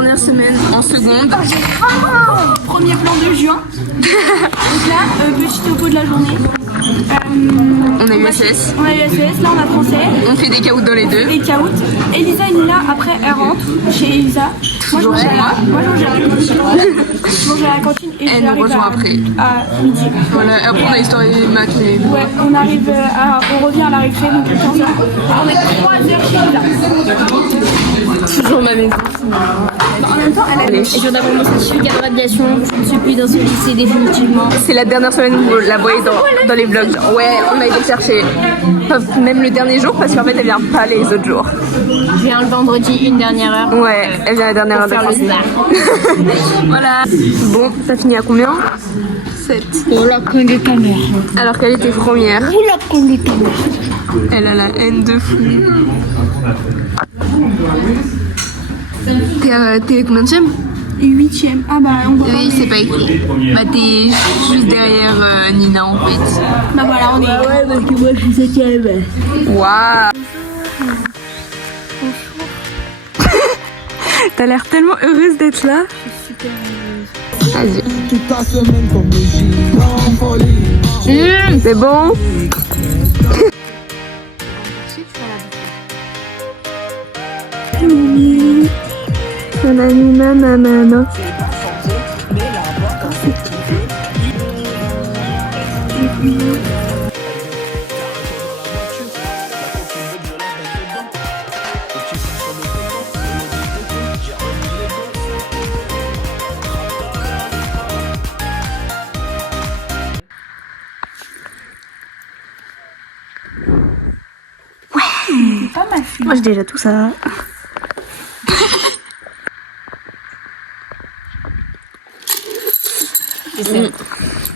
dernière semaine en seconde. Premier plan de juin. Donc là, petit topo de la journée. On a eu SS. On a eu SES, là on a français. On fait des caouts dans les deux. Les caouts. Elisa et Nina, après elle rentre chez Elisa. Moi je mange à la cantine et Elle nous rejoint après. À midi. Voilà, après on a histoire et maths. Ouais, on revient à la récré, donc 15h. On est 3 heures chez Elisa. Toujours ma maison. En même temps, elle a Et je viens d'avoir mon certificat de radiation. Je ne suis plus dans ce lycée définitivement. C'est la dernière semaine où vous la voyez dans les vlogs. Ouais, on a été chercher. Même le dernier jour parce qu'en fait elle vient pas les autres jours. Je viens le vendredi, une dernière heure. Ouais, elle vient la dernière heure de Faire le français. star. Voilà. Bon, t'as fini à combien 7. Oh la con de ta mère. Alors qu'elle était première. Oh la con de ta mère. Elle a la haine de fou. T'es combien de 8ème. Ah bah on va. Oui, c'est pas écrit. Bah t'es juste derrière Nina en fait. Bah voilà, on est. Ouais, parce que moi je suis 7ème. Waouh. T'as l'air tellement heureuse d'être là. Vas-y. C'est bon. Nanana. Pas mal. Moi j'ai déjà tout ça.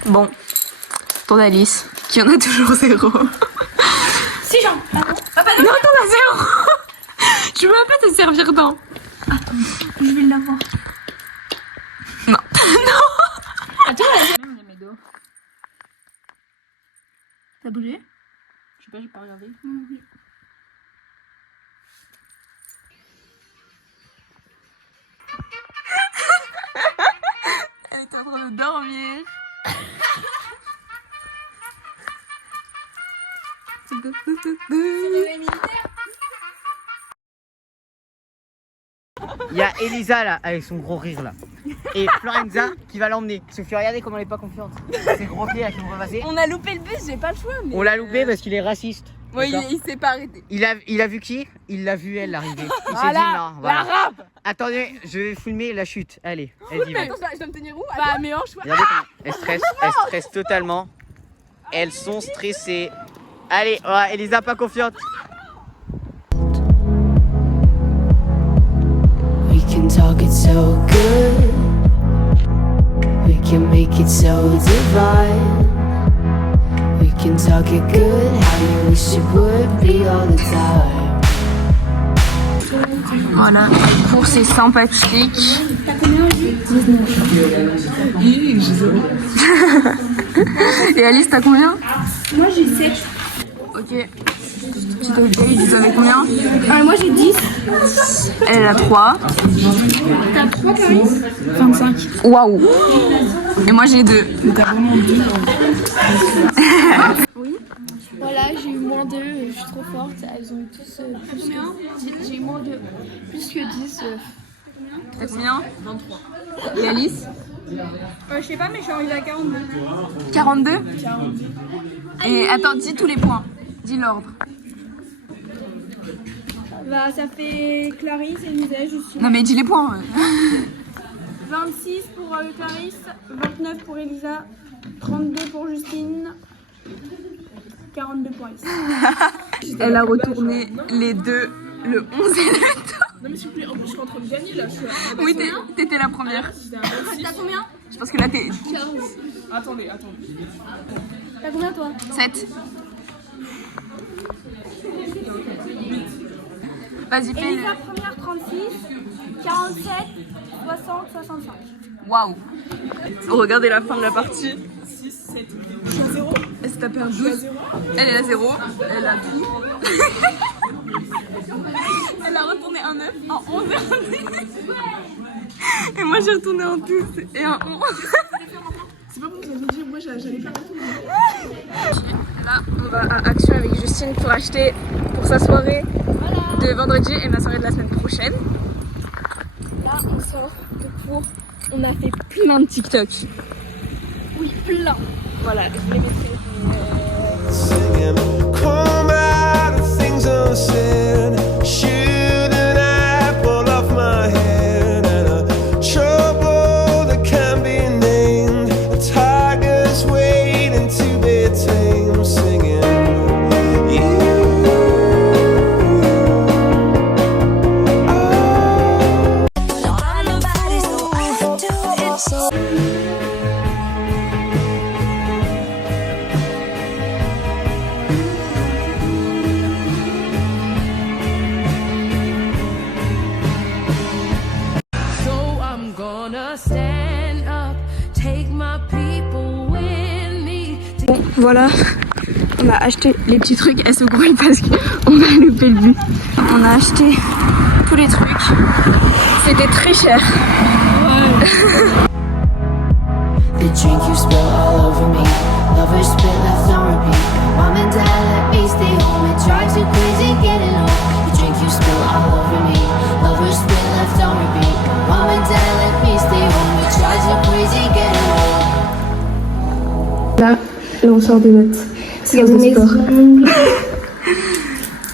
Bon, tour d'Alice, qui en a toujours 0. Si Jean. Non, t'en as 0. Je veux même pas te servir dans. Je vais l'avoir. Non. Non. Attends, T'as bougé? je sais pas, j'ai pas regardé. Oui. Elle est en train de dormir. Il y a Elisa là, avec son gros rire là. Et Florenza qui va l'emmener. Sophie, regardez comment elle est pas confiante. C'est gros pied avec le repassé. On a loupé le bus, j'ai pas le choix. Mais On l'a loupé parce qu'il est raciste. ouais, D'accord. il s'est pas arrêté. Il a vu qui? Il l'a vu elle arriver. Il s'est dit non, voilà. L'arabe. Attendez, je vais filmer la chute. Allez, elle y va. Attends, je dois me tenir où? Bah, mes hanches. Regardez comment elles stressent totalement. Elles sont stressées. Allez, oh, Elisa pas confiante. We can talk it so good. We can make it so divine. We can talk it good, how you wish it would be all the time. Voilà, pour ces sympathiques. Et Alice, t'as combien? Moi j'ai 7. Ok. Tu t'as oublié, vous avez combien? Moi j'ai 10. Elle a 3. T'as 3 Paris? 25. Waouh. Et moi j'ai 2. Voilà, j'ai eu moins 2, je suis trop forte. Elles ont eu tous plus que 10. J'ai eu moins 2, plus que 10. T'as combien? 23. Et Alice? Je sais pas, mais je suis arrivée à 42. 42. Et attends, dis tous les points. Dis l'ordre. Bah, ça fait Clarisse et Lisa, je suis. Non mais dis les points. 26 pour Clarisse, 29 pour Elisa, 32 pour Justine, 42 pour Alice. Elle a retourné les deux, le 11 et le 12. Non mais s'il vous plaît, en plus je suis en train de gagner là, je suis à... Oui, t'étais la première. T'as combien? Je pense que là t'es 15. Attendez. T'as combien toi? 7. Vas-y, fais Elisa le... première 36, 47, 60, 65. Waouh. Regardez la fin de la partie. 6, 7, je suis à 0. Elle s'est tapée un 12. Elle est à 0. Elle a tout. Elle a retourné un 9, un 11 et un 10. Et moi j'ai retourné en 12 et en 11. C'est pas bon, ça veut dire moi j'allais faire un tour. Là, on va à Action avec Justine pour acheter pour sa soirée de vendredi et ma soirée de la semaine prochaine. Là, on sort de cours. On a fait plein de TikTok. Oui, plein. Voilà, je les mettrai. Singing, come out of things unsaid. Shoot an apple off my head, and a trouble that can't be named. A tiger's waiting to be tamed. Singing, you. Bon, voilà, on a acheté les petits trucs. Elle se grouille parce qu'on a loupé le but. On a acheté tous les trucs. C'était très cher. The drink you spill all over me. Lovers spit left on repeat. Mom and dad let me stay home. It drives you crazy getting home. The drink you spill all over me. Lovers spit left on repeat. Mom and dad let me stay home. It drives you crazy getting home. Là, et on sort des notes. C'est de sport.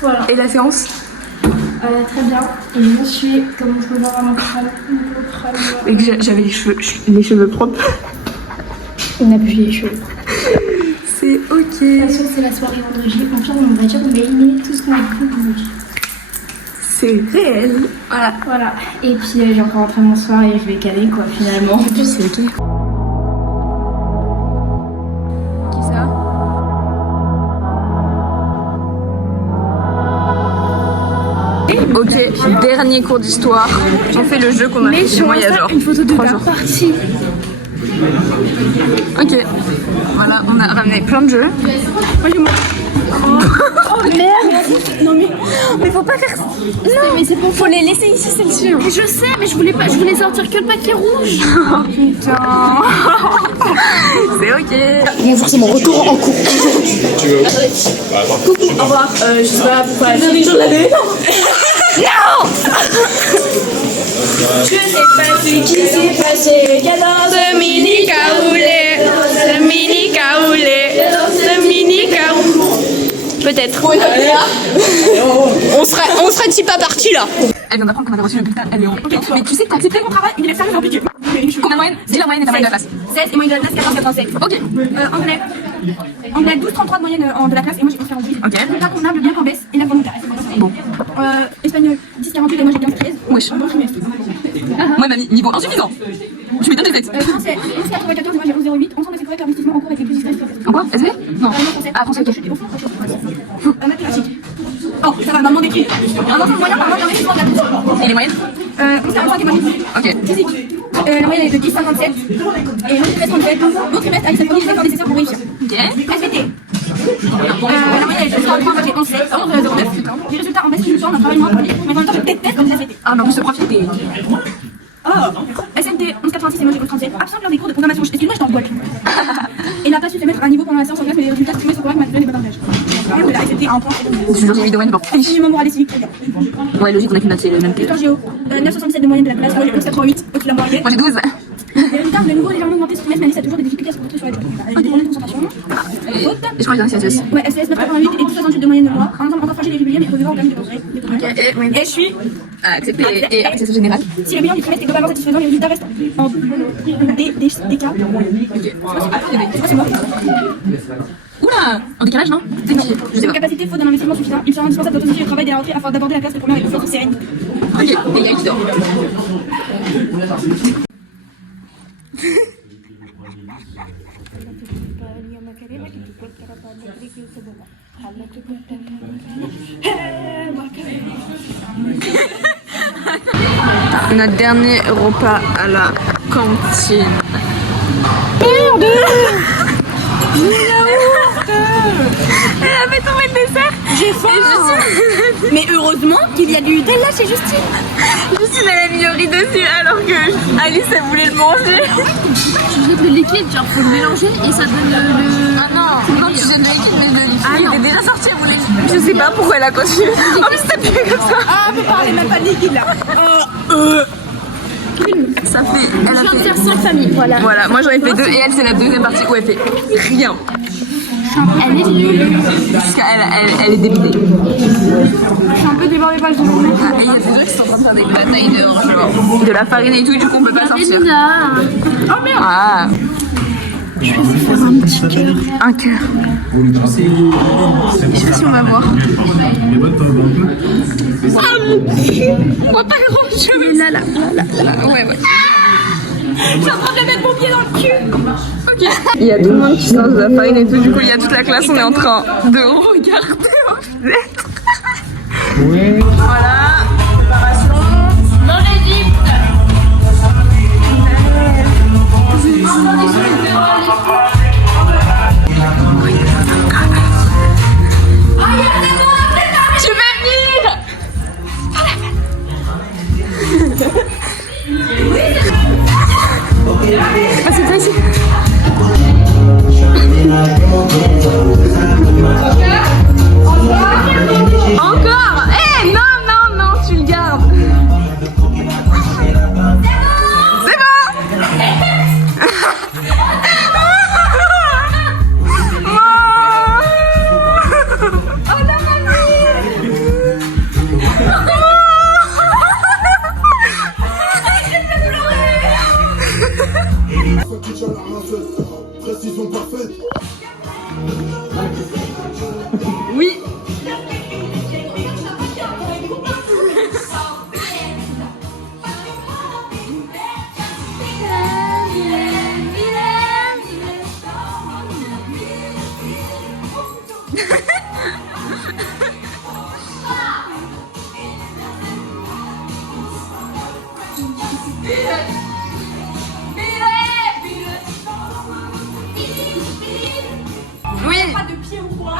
Voilà. Et la séance? Très bien. Et je me suis, comme on peut voir à mon crâne, Et que j'avais les cheveux propres. on a pu les cheveux. C'est ok. De toute façon, c'est la soirée vendredi. Donc là, on va dire mais tout ce qu'on a fait vendredi. C'est réel. Voilà. Voilà. Et puis, j'ai encore rentré mon soir et je vais caler quoi finalement. Et puis c'est ok. Qui ça? Ok, dernier cours d'histoire. On fait le jeu qu'on a fait chez moi il y a genre une photo de 3 ta jours. partie. Ok, voilà, on a ramené plein de jeux. Oh merde. Non mais faut pas faire ça. Non mais c'est bon. Faut les laisser ici celle-ci. Je sais mais je voulais sortir que le papier rouge. Putain. C'est ok. Bonjour, c'est mon retour en cours. Coucou, au revoir. Je sais pas pourquoi. Dernier jour de l'année. Non. Je sais pas ce qui s'est passé. Ce mini caoulé. Ce mini caoulé. Ce mini caoulé. Peut-être. On serait pas parti là. Elle vient d'apprendre qu'on avait reçu le bulletin. Elle est en... Mais tu sais que t'as accepté mon travail. Il est sérieux, compliqué. Combien de moyenne? Dis la moyenne et ta moyenne de la classe. 16 et moyenne de la classe 14,87. Ok. Anglais 12,33 de moyenne de la classe et moi j'ai 11,48. Ok. Pas convenable, bien qu'en baisse et la volontaire. Bon. Espagnol 10,48 et moi j'ai 15,13. Wesh. Bon trimestre. Moi, mamie, niveau insuffisant. Je m'étonne des têtes. Français 11,94 et moi j'ai 11,08. Ensemble c'est correct, l'investissement en cours était plus discret. En quoi? SV? Non. Ah, français, ok. Mathématiques. Oh, ça va, maman d'écrit. Un ensemble moyen par mois d'investissement de la classe. Et les moyennes? 11,45 et moi Ok. Physique. La moyenne est de 10,57 et l'autre trimestre 37. L'autre trimestre avec sa fournie les efforts nécessaires pour réussir. Ok. SVT. La moyenne est de 3,3, moi j'ai 11,7. 11,09. Les résultats en baisse du temps, on a travaillé moins pour lire. Mais en même temps, je déteste comme des SVT. Ah, mais en plus, ce prof, il était... SMT 11,86 et moi j'ai 11,37. Absente lors des cours de programmation. Excuse-moi, je t'en bois. Et n'a pas su se mettre à un niveau pendant la séance en classe, mais les résultats exprimés sont corrects malgré les bonnes engagés. On l'a accepté à un point. Je jure, j'ai mis de moyenne pour triche. Minimum moral et civique, très bien. Ouais, logique, on a qu'une note, c'est le même que... Histoire géo, 9,77 de moyenne de la classe, moi j'ai 11,88 au-dessus de la moyenne. Moi, j'ai 12. Les résultats de nouveau légèrement augmenté ce trimestre, mais Alice a toujours des difficultés à se concentrer sur l'étude. Un des problèmes de concentration. Et je crois que j'ai un CSS. Ouais, SCS 9,88 et 12,68 de moyenne de moi. En ensemble encore fragile et régulier, mais revivant en termes de progrès. Ok, Et je suis. accepté et accession générale. Si le bilan du trimestre est globalement satisfaisant, les résultats restent en DK. Ok. C'est moi. Oula, en décalage, non? C'est non. Je sais Nos pas. capacités faute d'un investissement suffisant. Il sera indispensable d'autosifier le travail dès la rentrée afin d'aborder la classe de première avec une force sereine. Ok, et il y a qui dort. Notre dernier repas à la cantine. Merde! Elle a fait tomber le dessert. J'ai faim. Mais heureusement qu'il y a du Nutella chez Justine. Justine elle a mis le riz dessus alors que Alice elle voulait le manger. Tu jettes le liquide, genre faut le mélanger et ça donne le... Ah non, non tu jettes le liquide mais le liquide il est déjà sorti, elle voulait... Je sais pas pourquoi elle a continué. En plus c'était plus comme ça. Ah, vous parlez même pas de liquide là. Ça fait... Elle Je a viens de fait... faire 5 familles, voilà. Voilà, moi j'en ai fait 2 et elle c'est la deuxième partie où elle fait rien. Elle est nulle. Parce qu'elle est débitée. Je suis un peu débordée par le journée. Et il y a des gens qui sont en train de faire des batailles de la farine et tout, du coup on peut pas sortir. Oh merde. Ah. Je vais vous faire un cœur. Je sais pas si on va voir. Ah mon cul. On voit pas grand chose. Là. Ouais. Je suis en train de mettre mon pied dans le cul. Ok. Il y a tout le monde qui se lance de la farine et tout, du coup il y a toute la classe, on est en train de regarder en fenêtre. Oui. Voilà, préparation. Dans l'Égypte. Tu veux venir? Ah, c'est ça ici. Encore? Eh non, tu le gardes. C'est bon. Oh la Précision parfaite. Oui. Oui. Pas de pied ou quoi?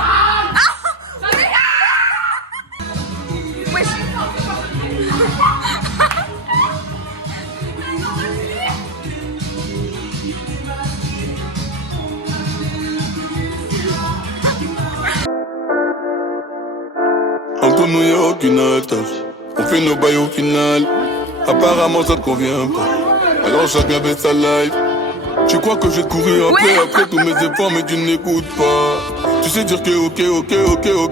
Wesh. Entre nous y'a aucune attache. On fait nos bails au final. Apparemment ça te convient pas. Alors chacun fait sa life. Tu crois que je vais te courir après tous mes efforts mais tu n'écoutes pas. Tu sais dire que ok,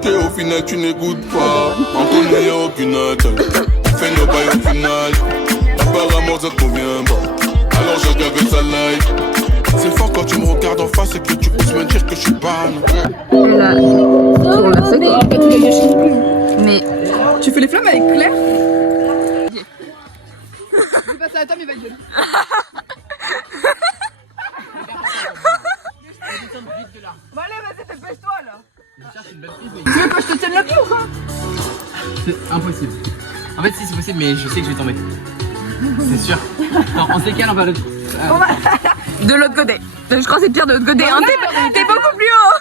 au final tu n'écoutes pas. Entre nous y'a aucune attache. On fait nos bails au final. Apparemment ça te convient pas. Alors chacun fait sa life. C'est fort quand tu me regardes en face et que tu oses me dire que je suis pas. Et là, on l'a fait quoi? Mais Tu fais les flammes avec Claire? Je vais passer à Tom, il va être joli. Bah allez, vas-y, dépêche-toi là. Tu veux que je te tienne le pied ou quoi? C'est impossible. En fait, si c'est possible, mais je sais que je vais tomber. C'est sûr. Attends, on se décale, on va l'autre. de l'autre côté. Je crois que c'est pire de l'autre côté. Hein. T'es beaucoup plus haut.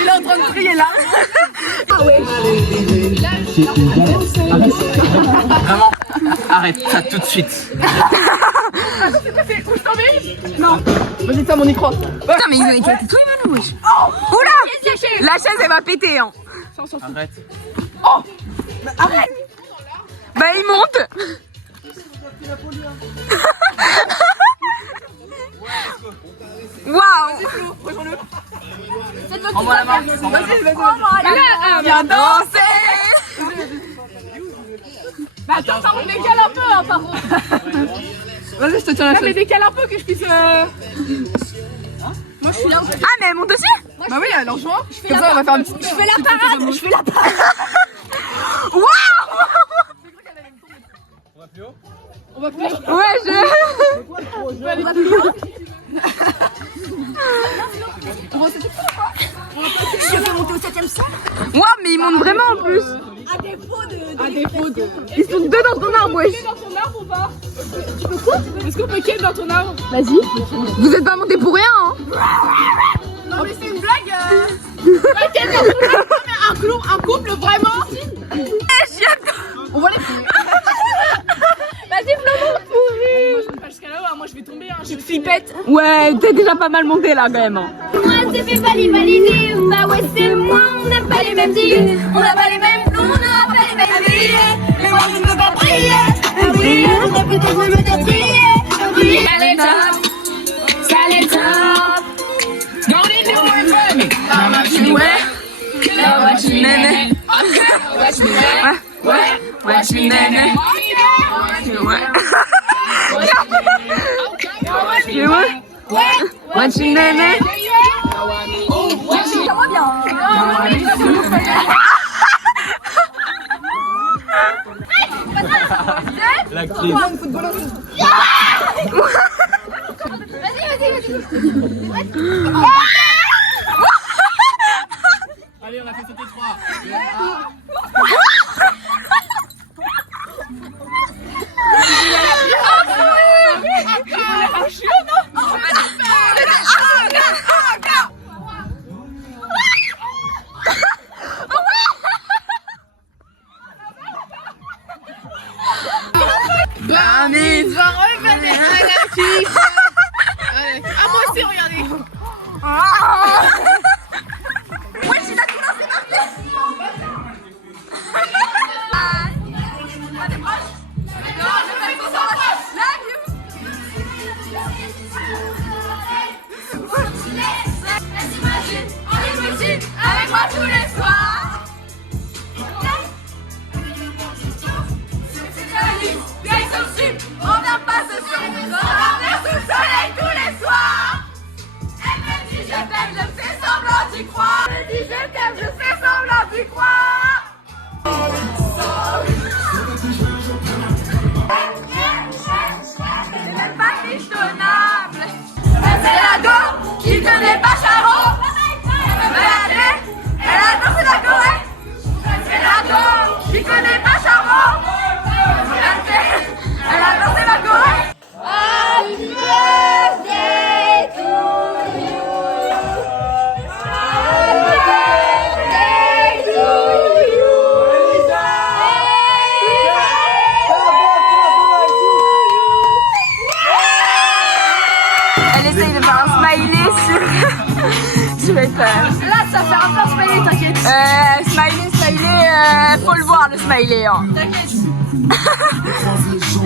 Il est en train de crier là. Vraiment, arrête ça tout de suite. Où je t'emmène? Non. Vas-y, Tom, on y croit. Putain, mais ils ont éclaté tout les manous, wesh. Oula! La chaise, elle va péter, hein. Arrête. Oh! Mais arrête! Bah, il monte. Waouh! Envoie la main. Vas-y. Viens danser! Bah attends, ça me décale un peu, hein, par contre. Vas-y, je te tiens la chaise. Mais décale un peu que je puisse... Moi, je suis là. Ah, mais elle monte aussi? Bah oui, alors je vois. Comme ça, on va faire un petit... Je fais la parade. Je fais la parade. Waouh! On va plus haut? Ouais, je... On va plus haut? Je peux monter au 7ème sol. Waouh, mais ils montent vraiment en plus. À défaut de... Ils sont deux dans ton arbre, wesh. Dans ton arbre ou pas? Tu peux quoi? Est-ce qu'on peut ken dans ton arbre? Vas-y. Vous êtes pas montés pour rien, hein. Non mais c'est une blague. Un couple vraiment. On voit les filles. Vas-y, Flamand. Moi je monte pas jusqu'à là-haut, moi je vais tomber. Tu te flipettes. Ouais, t'es déjà pas mal monté là quand même. Moi c'est fait valider, bah ouais c'est moi, on n'a pas les mêmes idées, on n'a pas les mêmes noms, on n'a pas les mêmes billets, mais moi je ne peux pas briller, briller, on a plutôt besoin de briller, briller. Ça les top, ça les top. Don't need no more money. How much you weigh? How much you weigh? Watch me weigh. Watch me nene. Watch me nene. Ça va bien. L'actrice. Allez, on a fait sauter 3. Moi aussi, regardez. Avec moi tous les soirs. C'est la nuit, bien sur on vient pas ce soir. On va sous le soleil tous les soirs. Elle me dit je t'aime, je fais semblant d'y croire. Elle me dit je t'aime, je fais semblant d'y croire. C'est même pas fichonnable. C'est la go qui connaît pas Charo. Elle a dansé la Corée. C'est la go qui connaît pas Charo. Elle a dansé la Corée. Happy birthday to you. Happy birthday to you. Elle essaye de faire un smiley sur... Je vais faire... Là, ça fait un peu smiley, t'inquiète. Smiley, faut le voir le smiley. Hein. T'inquiète.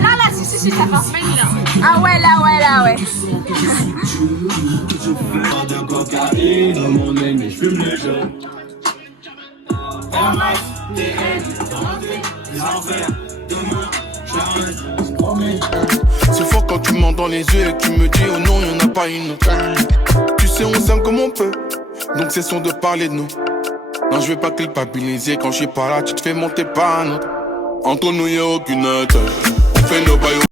Là, si, ça fait un smiley là. Ah ouais, là, ouais. De cocaïne, mon nez, mais je fume les jeunes. C'est fort quand tu mens dans les yeux et que tu me dis oh non, y'en a pas une autre. Tu sais, on s'aime comme on peut, donc cessons de parler de nous. Non, je vais pas culpabiliser quand je suis pas là, tu te fais monter par un autre. Entre nous, y'a aucune attache. On fait nos bails.